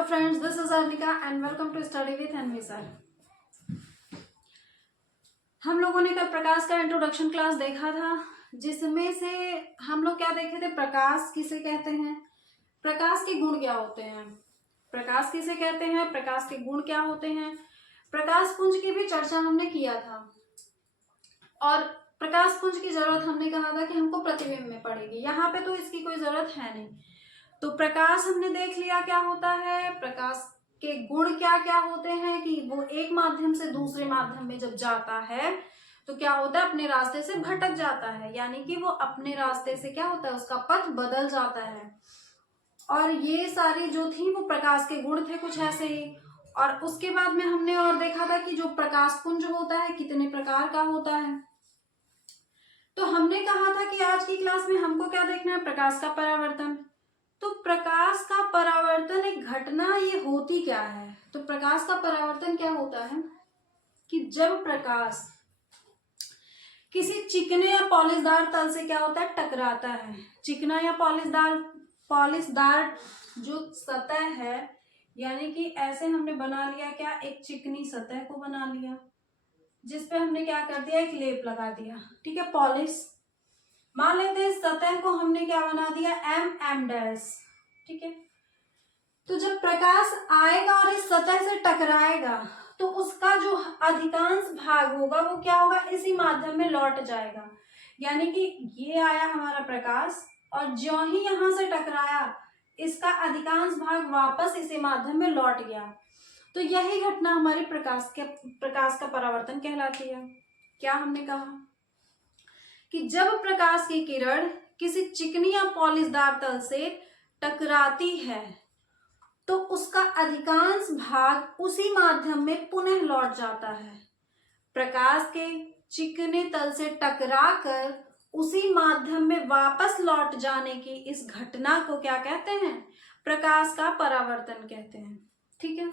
Hello friends, this is Arnika and welcome to study with NV sir. हम लोगों ने कल प्रकाश का इंट्रोडक्शन क्लास देखा था, जिसमें से हम लोग क्या देखे थे, प्रकाश किसे कहते हैं, प्रकाश के गुण क्या होते हैं, प्रकाश किसे कहते हैं, प्रकाश के गुण क्या होते हैं, प्रकाश पुंज की भी चर्चा हमने किया था। और प्रकाश पुंज की जरूरत हमने कहा था कि हमको प्रतिबिंब में पड़ेगी, यहाँ पे तो इसकी कोई जरूरत है नहीं। तो प्रकाश हमने देख लिया क्या होता है, प्रकाश के गुण क्या क्या होते हैं कि वो एक माध्यम से दूसरे माध्यम में जब जाता है तो क्या होता है, अपने रास्ते से भटक जाता है, यानी कि वो अपने रास्ते से क्या होता है, उसका पथ बदल जाता है। और ये सारी जो थी वो प्रकाश के गुण थे, कुछ ऐसे ही। और उसके बाद में हमने और देखा था कि जो प्रकाश पुंज होता है कितने प्रकार का होता है। तो हमने कहा था कि आज की क्लास में हमको क्या देखना है, प्रकाश का परावर्तन। तो प्रकाश का परावर्तन एक घटना ये होती क्या है, तो प्रकाश का परावर्तन क्या होता है कि जब प्रकाश किसी चिकने या पॉलिशदार तल से क्या होता है, टकराता है। चिकना या पॉलिशदार जो सतह है, यानी कि ऐसे हमने बना लिया क्या, एक चिकनी सतह को बना लिया जिसपे हमने क्या कर दिया, एक लेप लगा दिया, ठीक है, पॉलिश। मान लेते हैं इस सतह को हमने क्या बना दिया, एम डैश, ठीक है। तो जब प्रकाश आएगा और इस सतह से टकराएगा तो उसका जो अधिकांश भाग होगा वो क्या होगा, इसी माध्यम में लौट जाएगा। यानी कि ये आया हमारा प्रकाश और ज्यों ही यहां से टकराया इसका अधिकांश भाग वापस इसी माध्यम में लौट गया। तो यही घटना हमारी प्रकाश का परावर्तन कहलाती है। क्या हमने कहा कि जब प्रकाश की किरण किसी चिकनी या पॉलिशदार तल से टकराती है तो उसका अधिकांश भाग उसी माध्यम में पुनः लौट जाता है। प्रकाश के चिकने तल से टकराकर उसी माध्यम में वापस लौट जाने की इस घटना को क्या कहते हैं, प्रकाश का परावर्तन कहते हैं, ठीक है।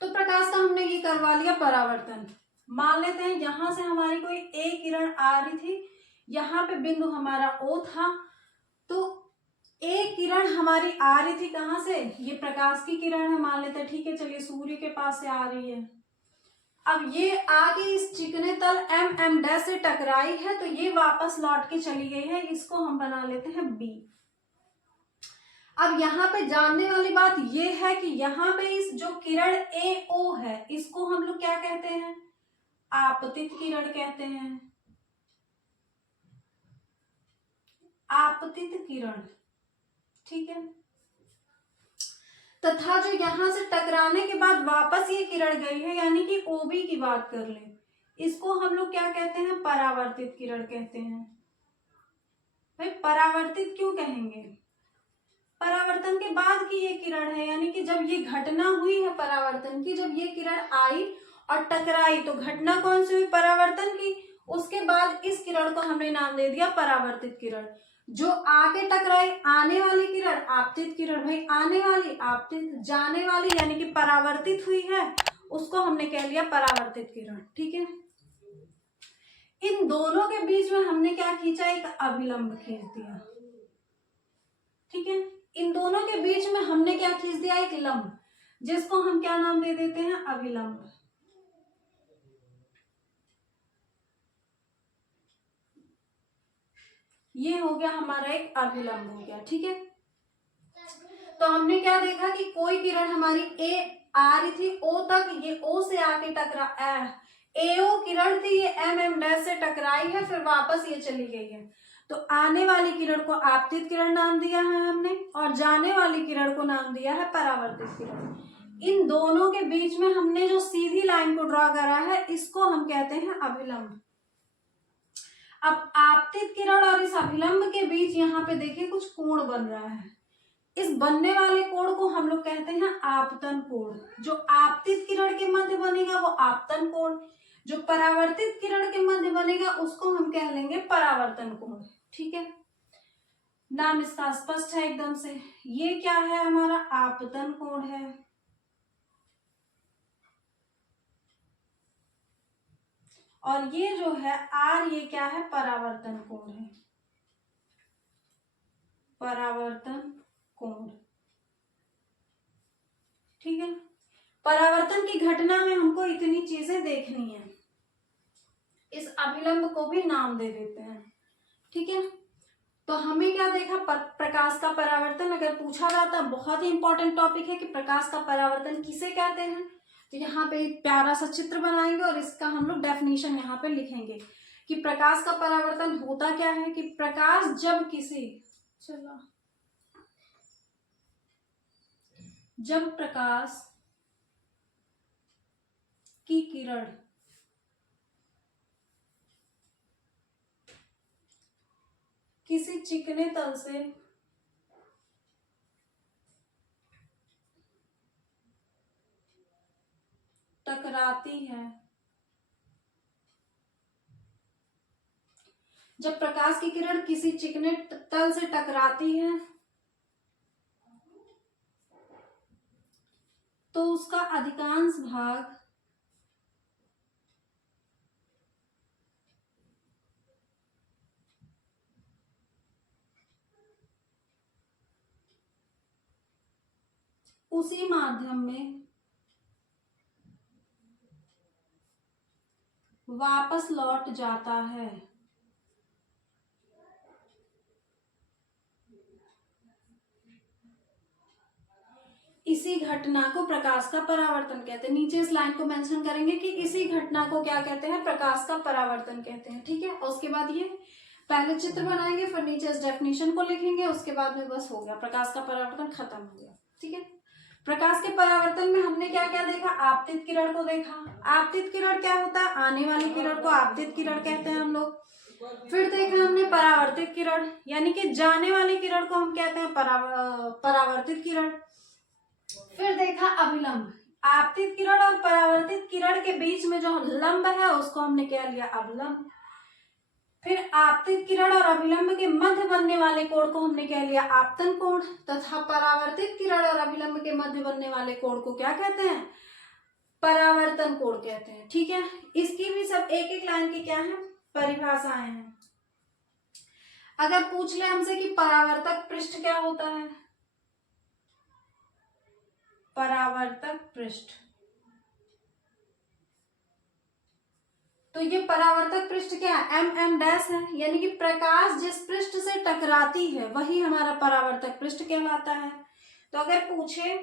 तो प्रकाश का हमने ये करवा लिया परावर्तन। मान लेते हैं यहां से हमारी कोई ए किरण आ रही थी, यहाँ पे बिंदु हमारा ओ था, तो ए किरण हमारी आ रही थी कहां से, ये प्रकाश की किरण है मान लेते हैं, ठीक है, चलिए सूर्य के पास से आ रही है। अब ये आगे इस चिकने तल एम डैश से टकराई है तो ये वापस लौट के चली गई है, इसको हम बना लेते हैं बी। अब यहाँ पे जानने वाली बात ये है कि यहाँ पे इस जो किरण ए ओ है इसको हम लोग क्या कहते हैं, आपतित किरण कहते हैं, आपतित किरण, ठीक है। तथा जो यहां से टकराने के बाद वापस ये किरण गई है, यानी कि ओबी की बात कर ले, इसको हम लोग क्या कहते हैं, परावर्तित किरण कहते हैं। भाई परावर्तित क्यों कहेंगे, परावर्तन के बाद की ये किरण है, यानी कि जब ये घटना हुई है परावर्तन की, जब ये किरण आई और टकराई तो घटना कौन सी हुई, परावर्तन की। उसके बाद इस किरण को हमने नाम दे दिया परावर्तित किरण। जो आके टकराई आने वाली किरण आपतित किरण, भाई आने वाली आपतित, जाने वाली यानी कि परावर्तित हुई है उसको हमने कह लिया परावर्तित किरण, ठीक है। इन दोनों के बीच में हमने क्या खींचा, एक अभिलंब खींच दिया, ठीक है। इन दोनों के बीच में हमने क्या खींच दिया, एक लंब, जिसको हम क्या नाम दे देते हैं, अभिलंब। ये हो गया हमारा एक अभिलंब हो गया, ठीक है। तो हमने क्या देखा कि कोई किरण हमारी ए आ रही थी ओ तक, ये ओ से आके टकरा एओ किरण थी, ये एम डैश से टकराई है, फिर वापस ये चली गई है। तो आने वाली किरण को आपतित किरण नाम दिया है हमने और जाने वाली किरण को नाम दिया है परावर्तित किरण। इन दोनों के बीच में हमने जो सीधी लाइन को ड्रॉ करा है इसको हम कहते हैं अभिलंब। अब आपतित किरण और इस अभिलंब के बीच यहाँ पे देखिए कुछ कोण बन रहा है, इस बनने वाले कोण को हम लोग कहते हैं आपतन कोण। जो आपतित किरण के मध्य बनेगा वो आपतन कोण, जो परावर्तित किरण के मध्य बनेगा उसको हम कह लेंगे परावर्तन कोण, ठीक है। नाम इसका स्पष्ट है एकदम से, ये क्या है हमारा आपतन कोण है और ये जो है आर, ये क्या है, परावर्तन कोण है, परावर्तन कोण। परावर्तन की घटना में हमको इतनी चीजें देखनी है, इस अभिलंब को भी नाम दे देते हैं, ठीक है। तो हमें क्या देखा, प्रकाश का परावर्तन अगर पूछा जाता, बहुत ही इंपॉर्टेंट टॉपिक है कि प्रकाश का परावर्तन किसे कहते हैं। तो यहाँ पे एक प्यारा सा चित्र बनाएंगे और इसका हम लोग डेफिनेशन यहाँ पे लिखेंगे कि प्रकाश का परावर्तन होता क्या है। कि प्रकाश जब प्रकाश की किरण किसी चिकने तल से टकराती है, जब प्रकाश की किरण किसी चिकने तल से टकराती है तो उसका अधिकांश भाग उसी माध्यम में वापस लौट जाता है। इसी घटना को प्रकाश का परावर्तन कहते हैं। नीचे इस लाइन को मेंशन करेंगे कि इसी घटना को क्या कहते हैं, प्रकाश का परावर्तन कहते हैं, ठीक है। और उसके बाद ये पहले चित्र बनाएंगे, फिर नीचे इस डेफिनेशन को लिखेंगे, उसके बाद में बस हो गया, प्रकाश का परावर्तन खत्म हो गया, ठीक है। प्रकाश के परावर्तन में हमने क्या क्या देखा, आपतित किरण को देखा। आपतित किरण क्या होता है, आने वाली किरण को आपतित किरण कहते हैं हम लोग। फिर देखा हमने परावर्तित किरण, यानी कि जाने वाली किरण को हम कहते हैं परावर्तित किरण। फिर देखा अभिलंब, आपतित किरण और परावर्तित किरण के बीच में जो लंब है उसको हमने क्या लिया, अभिलंब। फिर आपतित किरण और अभिलंब के मध्य बनने वाले कोण को हमने क्या लिया, आपतन कोण, तथा परावर्तित किरण और अभिलंब के मध्य बनने वाले कोण को क्या कहते हैं, परावर्तन कोण कहते हैं, ठीक है। इसकी भी सब एक एक लाइन की क्या है, परिभाषाएं हैं। अगर पूछ ले हमसे कि परावर्तक पृष्ठ क्या होता है, परावर्तक पृष्ठ, तो ये परावर्तक पृष्ठ क्या है, एम डैश है, यानी कि प्रकाश जिस पृष्ठ से टकराती है वही हमारा परावर्तक पृष्ठ कहलाता है। तो अगर पूछे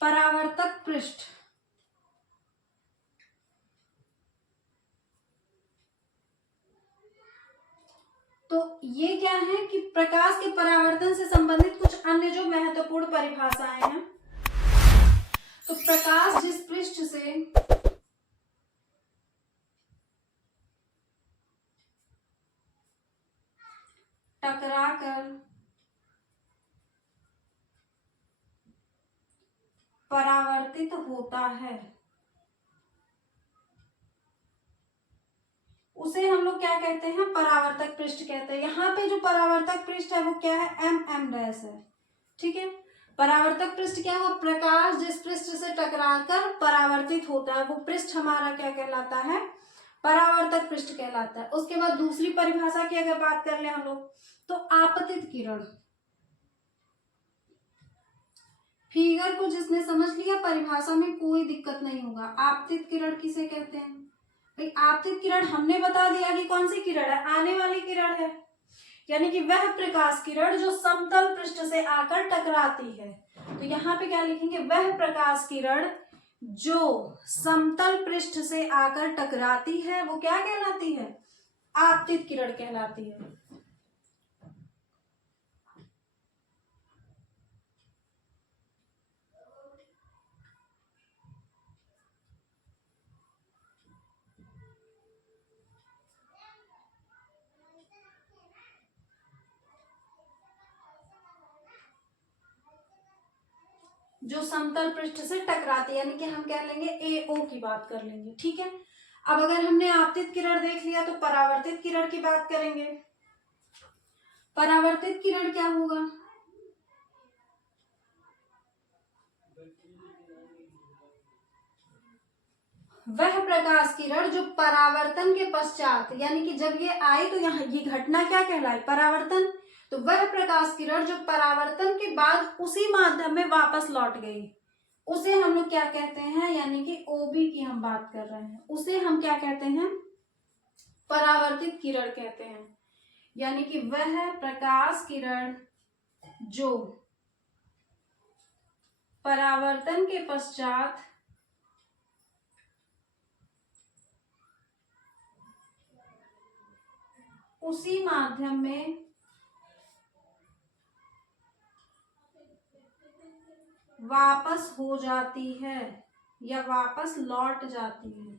परावर्तक पृष्ठ तो ये क्या है कि प्रकाश के परावर्तन से संबंधित कुछ अन्य जो महत्वपूर्ण परिभाषाएं हैं। तो प्रकाश जिस पृष्ठ से टकराकर परावर्तित होता है उसे हम लोग क्या कहते हैं, परावर्तक पृष्ठ कहते हैं। यहाँ पे जो परावर्तक पृष्ठ है वो क्या है, एम डैश है, ठीक है। परावर्तक पृष्ठ क्या है, प्रकाश जिस पृष्ठ से टकराकर परावर्तित होता है वो पृष्ठ हमारा क्या कहलाता है, परावर्तक पृष्ठ कहलाता है। उसके बाद दूसरी परिभाषा की अगर बात कर ले हम लोग, तो आपतित किरण, फिगर को जिसने समझ लिया परिभाषा में कोई दिक्कत नहीं होगा। आपतित किरण किसे कहते हैं भाई, आपतित किरण हमने बता दिया कि कौन सी किरण है, आने वाली किरण है, यानी कि वह प्रकाश किरण जो समतल पृष्ठ से आकर टकराती है। तो यहाँ पे क्या लिखेंगे, वह प्रकाश किरण जो समतल पृष्ठ से आकर टकराती है वो क्या कहलाती है, आपतित किरण कहलाती है। जो समतल पृष्ठ से टकराती है, यानी कि हम कह लेंगे AO की बात कर लेंगे, ठीक है। अब अगर हमने आपतित किरण देख लिया तो परावर्तित किरण की बात करेंगे। परावर्तित किरण क्या होगा, वह प्रकाश किरण जो परावर्तन के पश्चात, यानी कि जब ये आई तो यहाँ ये घटना क्या कहलाई, परावर्तन। तो वह प्रकाश किरण जो परावर्तन के बाद उसी माध्यम में वापस लौट गई, उसे हम लोग क्या कहते हैं, यानी कि ओबी की हम बात कर रहे हैं, उसे हम क्या कहते हैं, परावर्तित किरण कहते हैं। यानी कि वह प्रकाश किरण जो परावर्तन के पश्चात उसी माध्यम में वापस हो जाती है या वापस लौट जाती है,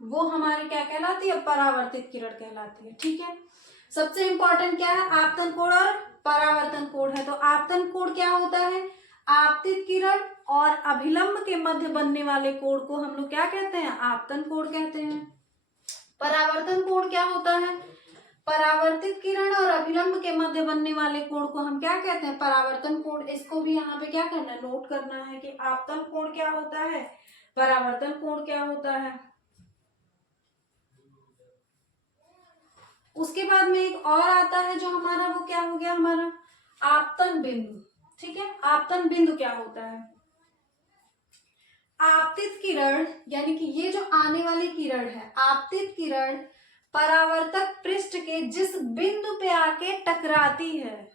वो हमारी क्या कहलाती है, परावर्तित किरण कहलाती है। ठीक है, सबसे इंपॉर्टेंट क्या है, आपतन कोण और परावर्तन कोण है। तो आपतन कोण क्या होता है, आपतित किरण और अभिलंब के मध्य बनने वाले कोण को हम लोग क्या कहते हैं, आपतन कोण कहते हैं। परावर्तन कोण क्या होता है, परावर्तित किरण और अभिलंब के मध्य बनने वाले कोण को हम क्या कहते हैं, परावर्तन कोण। इसको भी यहाँ पे क्या करना है, नोट करना है कि आपतन कोण क्या होता है, परावर्तन कोण क्या होता है। उसके बाद में एक और आता है जो हमारा, वो क्या हो गया हमारा, आपतन बिंदु। ठीक है, आपतन बिंदु क्या होता है, आपतित किरण, यानी कि ये जो आने वाली किरण है, आपतित किरण परावर्तक पृष्ठ के जिस बिंदु पे आके टकराती है,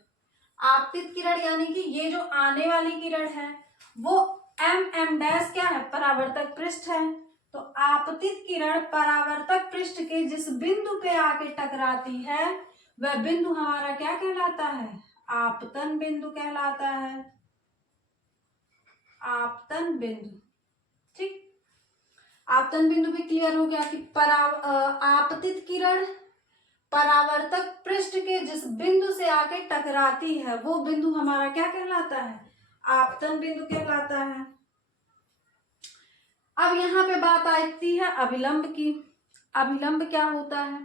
आपतित किरण यानी कि ये जो आने वाली किरण है वो एम डैश क्या है, परावर्तक पृष्ठ है। तो आपतित किरण परावर्तक पृष्ठ के जिस बिंदु पे आके टकराती है वह बिंदु हमारा क्या कहलाता है, आपतन बिंदु कहलाता है, आपतन बिंदु। ठीक, आपतन बिंदु भी क्लियर हो गया कि आपतित किरण परावर्तक पृष्ठ के जिस बिंदु से आके टकराती है वो बिंदु हमारा क्या कहलाता है, आपतन बिंदु कहलाता है। अब यहाँ पे बात आती है अभिलंब की। अभिलंब क्या होता है,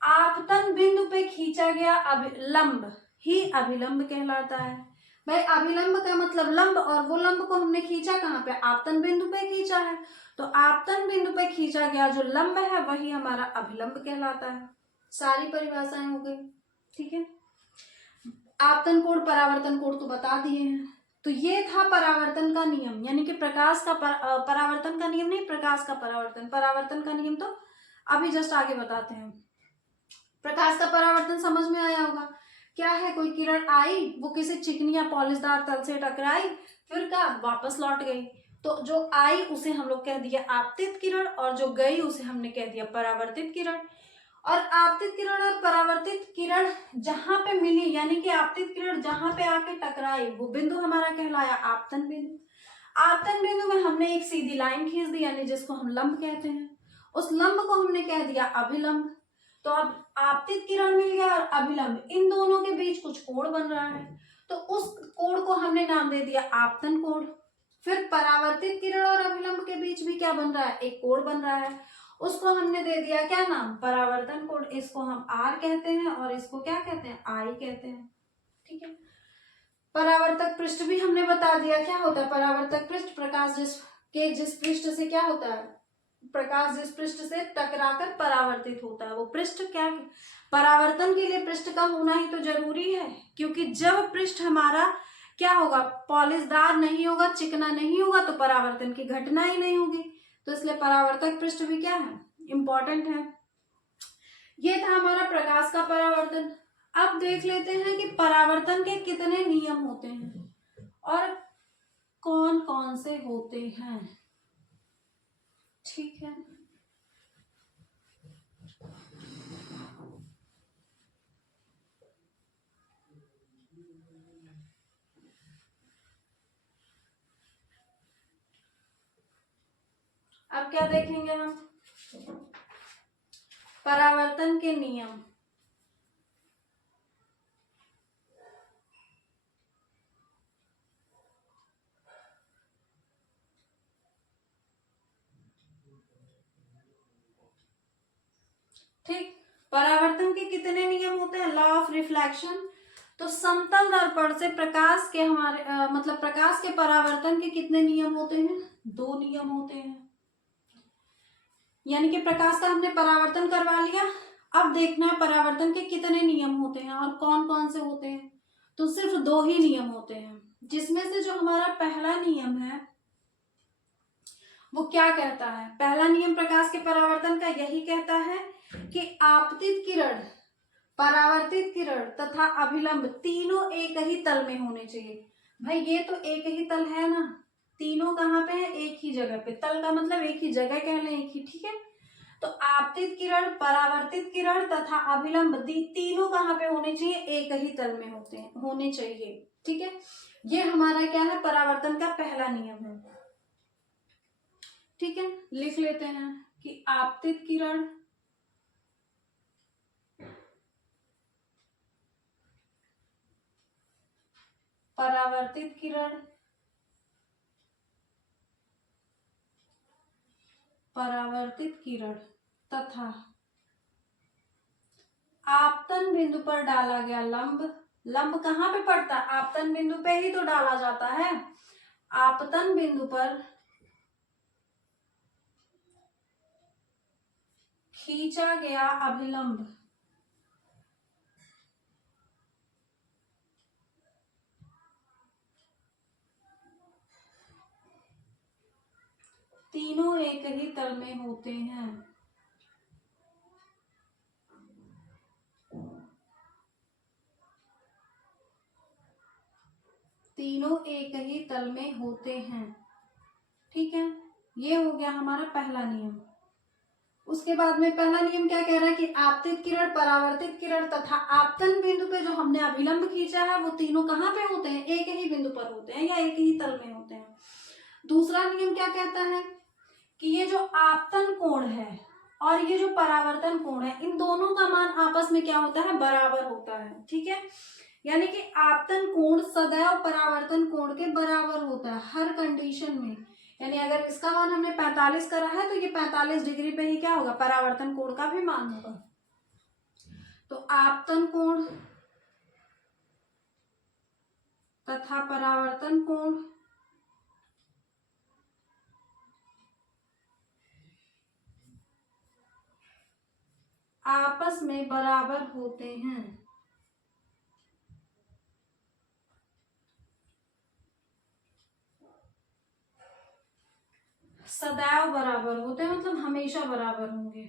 आपतन बिंदु पे खींचा गया अभिलंब ही अभिलंब कहलाता है। भाई अभिलंब का मतलब लंब, और वो लंब को हमने खींचा कहाँ पे, आपतन बिंदु पे खींचा है। तो आपतन बिंदु पे खींचा गया जो लंब है वही हमारा अभिलंब कहलाता है। सारी परिभाषाएं हो गई। ठीक है, आपतन कोण परावर्तन कोण तो बता दिए हैं। तो ये था परावर्तन का नियम, यानी कि प्रकाश का परावर्तन का नियम नहीं, प्रकाश का परावर्तन, परावर्तन का नियम तो अभी जस्ट आगे बताते हैं। प्रकाश का परावर्तन समझ में आया होगा, क्या है, कोई किरण आई, वो किसी चिकनी या पॉलिशदार तल से टकराई, फिर क्या वापस लौट गई। तो जो आई उसे हम लोग कह दिया आपतित किरण, और जो गई उसे हमने कह दिया परावर्तित किरण। और आपतित किरण और परावर्तित किरण जहां पे मिली, यानी कि आपतित किरण जहां पे आके टकराई वो बिंदु हमारा कहलाया आपतन बिंदु। आपतन बिंदु में हमने एक सीधी लाइन खींच दी, यानी जिसको हम लंब कहते हैं, उस लंब को हमने कह दिया अभिलंब। तो अब आपतित किरण मिल गया और अभिलंब, इन दोनों के बीच कुछ कोण बन रहा है, तो उस कोण को हमने नाम दे दिया आपतन कोण। फिर परावर्तित किरण और अभिलंब के बीच भी क्या बन रहा है, एक कोण बन रहा है, उसको हमने दे दिया क्या नाम, परावर्तन कोण। इसको हम आर कहते हैं और इसको क्या कहते हैं, आई कहते हैं। ठीक है, परावर्तक पृष्ठ भी हमने बता दिया क्या होता है, परावर्तक पृष्ठ प्रकाश जिस पृष्ठ से क्या होता है, प्रकाश जिस पृष्ठ से टकराकर परावर्तित होता है वो पृष्ठ क्या, परावर्तन के लिए पृष्ठ का होना ही तो जरूरी है, क्योंकि जब पृष्ठ हमारा क्या होगा, पॉलिशदार नहीं होगा, चिकना नहीं होगा, तो परावर्तन की घटना ही नहीं होगी। तो इसलिए परावर्तक पृष्ठ भी क्या है, इंपॉर्टेंट है। ये था हमारा प्रकाश का परावर्तन। अब देख लेते हैं कि परावर्तन के कितने नियम होते हैं और कौन कौन से होते हैं। ठीक है, अब क्या देखेंगे हम, परावर्तन के नियम। ठीक, परावर्तन के कितने नियम होते हैं, लॉ ऑफ रिफ्लेक्शन। तो समतल दर्पण से प्रकाश के हमारे मतलब प्रकाश के परावर्तन के कितने नियम होते हैं, 2 नियम होते हैं। यानी कि प्रकाश का हमने परावर्तन करवा लिया, अब देखना है परावर्तन के कितने नियम होते हैं और कौन कौन से होते हैं। तो सिर्फ 2 ही नियम होते हैं, जिसमें से जो हमारा पहला नियम है वो क्या कहता है। पहला नियम प्रकाश के परावर्तन का यही कहता है कि आपतित किरण, परावर्तित किरण तथा अभिलंब तीनों एक ही तल में होने चाहिए। भाई ये तो एक ही तल है ना, तीनों कहाँ पे है, एक ही जगह पे। तल का मतलब एक ही जगह कह लें, एक ही, ठीक है। तो आपतित किरण, परावर्तित किरण तथा अभिलंब तीनों कहाँ पे होने चाहिए, एक ही तल में होने चाहिए, ठीक है। ये हमारा क्या है, परावर्तन का पहला नियम है, ठीक है। लिख लेते हैं कि आपतित किरण, परावर्तित किरण, परावर्तित किरण तथा आपतन बिंदु पर डाला गया लंब, लंब कहाँ पे पड़ता है, आपतन बिंदु पे ही तो डाला जाता है। आपतन बिंदु पर खींचा गया अभिलंब तीनों एक ही तल में होते हैं। तीनों एक ही तल में होते हैं, ठीक है। ये हो गया हमारा पहला नियम। उसके बाद में पहला नियम क्या कह रहा है कि आपतित किरण, परावर्तित किरण तथा आपतन बिंदु पे जो हमने अभिलंब खींचा है वो तीनों कहाँ पे होते हैं, एक ही बिंदु पर होते हैं या एक ही तल में होते हैं। दूसरा नियम क्या कहता है कि ये जो आपतन कोण है और ये जो परावर्तन कोण है, इन दोनों का मान आपस में क्या होता है, बराबर होता है, ठीक है। यानी कि आपतन कोण सदैव परावर्तन कोण के बराबर होता है हर कंडीशन में। यानी अगर इसका मान हमने 45 करा है तो ये 45 डिग्री पे ही क्या होगा, परावर्तन कोण का भी मान होगा। तो आपतन कोण तथा परावर्तन कोण आपस में बराबर होते हैं। सदैव बराबर होते हैं मतलब हमेशा बराबर होंगे।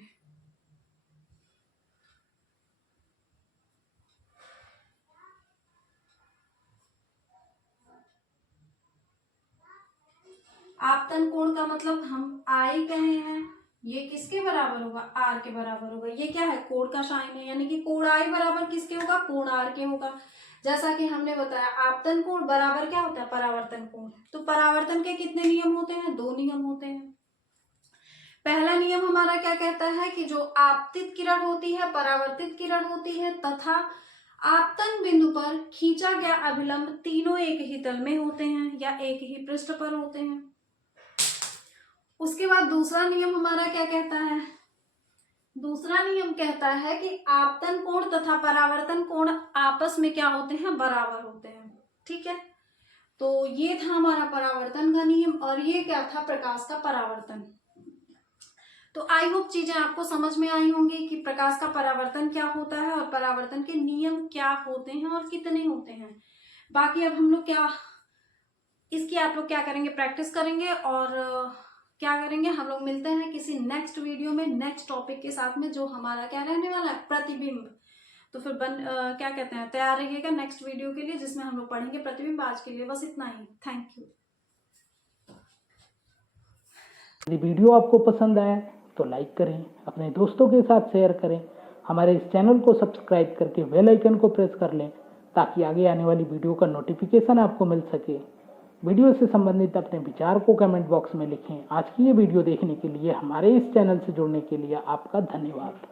आपतन कोण का मतलब हम आई कहे हैं, ये किसके बराबर होगा, आर के बराबर होगा। ये क्या है, कोण का साइन है, यानी कि कोण आई बराबर किसके होगा, कोण आर के होगा। जैसा कि हमने बताया आपतन कोण बराबर क्या होता है, परावर्तन कोण। तो परावर्तन के कितने नियम होते हैं, 2 नियम होते हैं। पहला नियम हमारा क्या कहता है कि जो आपतित किरण होती है, परावर्तित किरण होती है तथा आपतन बिंदु पर खींचा गया अभिलंब तीनों एक ही तल में होते हैं या एक ही पृष्ठ पर होते हैं। उसके बाद दूसरा नियम हमारा क्या कहता है, दूसरा नियम कहता है कि आपतन कोण तथा परावर्तन कोण आपस में क्या होते हैं, बराबर होते हैं, ठीक है। तो ये था हमारा परावर्तन का नियम और ये क्या था, प्रकाश का परावर्तन। तो आई होप चीजें आपको समझ में आई होंगी कि प्रकाश का परावर्तन क्या होता है और परावर्तन के नियम क्या होते हैं और कितने होते हैं। बाकी अब हम लोग क्या इसकी आप लोग क्या करेंगे, प्रैक्टिस करेंगे और क्या करेंगे, हम लोग मिलते हैं किसी नेक्स्ट वीडियो में नेक्स्ट टॉपिक के साथ में, जो हमारा क्या रहने वाला है, प्रतिबिंब। तो फिर क्या कहते हैं, तैयार रहिएगा नेक्स्ट वीडियो के लिए जिसमें हम लोग पढ़ेंगे प्रतिबिंब। आज के लिए बस इतना ही, थैंक यू। यदि वीडियो आपको पसंद आया तो लाइक करें, अपने दोस्तों के साथ शेयर करें, हमारे इस चैनल को सब्सक्राइब करके बेल आइकन को प्रेस कर लें ताकि आगे आने वाली वीडियो का नोटिफिकेशन आपको मिल सके। वीडियो से संबंधित अपने विचार को कमेंट बॉक्स में लिखें। आज की ये वीडियो देखने के लिए, हमारे इस चैनल से जुड़ने के लिए आपका धन्यवाद।